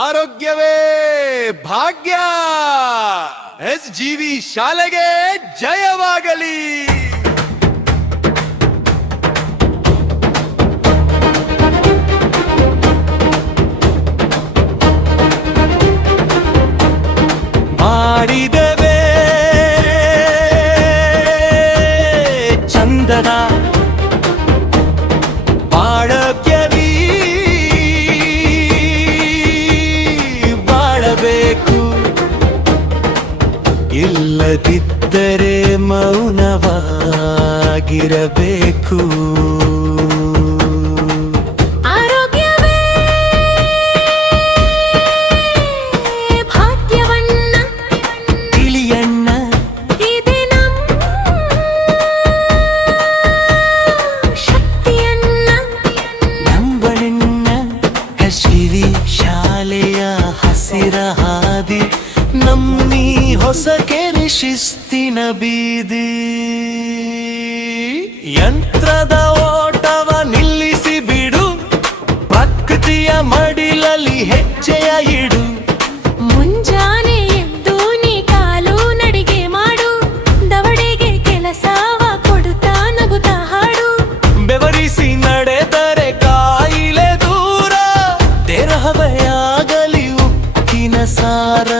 ಆರೋಗ್ಯವೇ ಭಾಗ್ಯ. SGV ಶಾಲೆಗೆ ಜಯವಾಗಲಿ. ಮಾಡಿದೆವೆ ಚಂದನ ಬಾಳಕ್ಯವಿ ಬಾಳಬೇಕು. ಇಲ್ಲದಿದ್ದರೆ ಮೌನವಾಗಿರಬೇಕು. ಶಾಲೆಯ ಹಸಿರ ಹಾದಿ ನಮ್ಮಿ ಹೊಸ ಕೆರೆ ಶಿಸ್ತಿನ ಬೀದಿ. ಯಂತ್ರದ ಓಟವ ನಿಲ್ಲಿಸಿ ಬಿಡು, ಪ್ರಕೃತಿಯ ಮಡಿಲಲ್ಲಿ ಹೆಜ್ಜೆಯ ಇಡು. ಮುಂಜಾನೆ ಎದ್ದು ನೀ ಕಾಲು ನಡಿಗೆ ಮಾಡು, ದವಡೆಗೆ ಕೆಲಸವ ಕೊಡುತ್ತಾ ನಗುತ್ತಾ ಹಾಡು. ಬೆವರಿಸಿ ನಡೆದರೆ ಕಾಯಿಲೆ ದೂರ, ದೇಹವೇ ಆಗಲಿ ಉಕ್ಕಿನ ಸಾರ.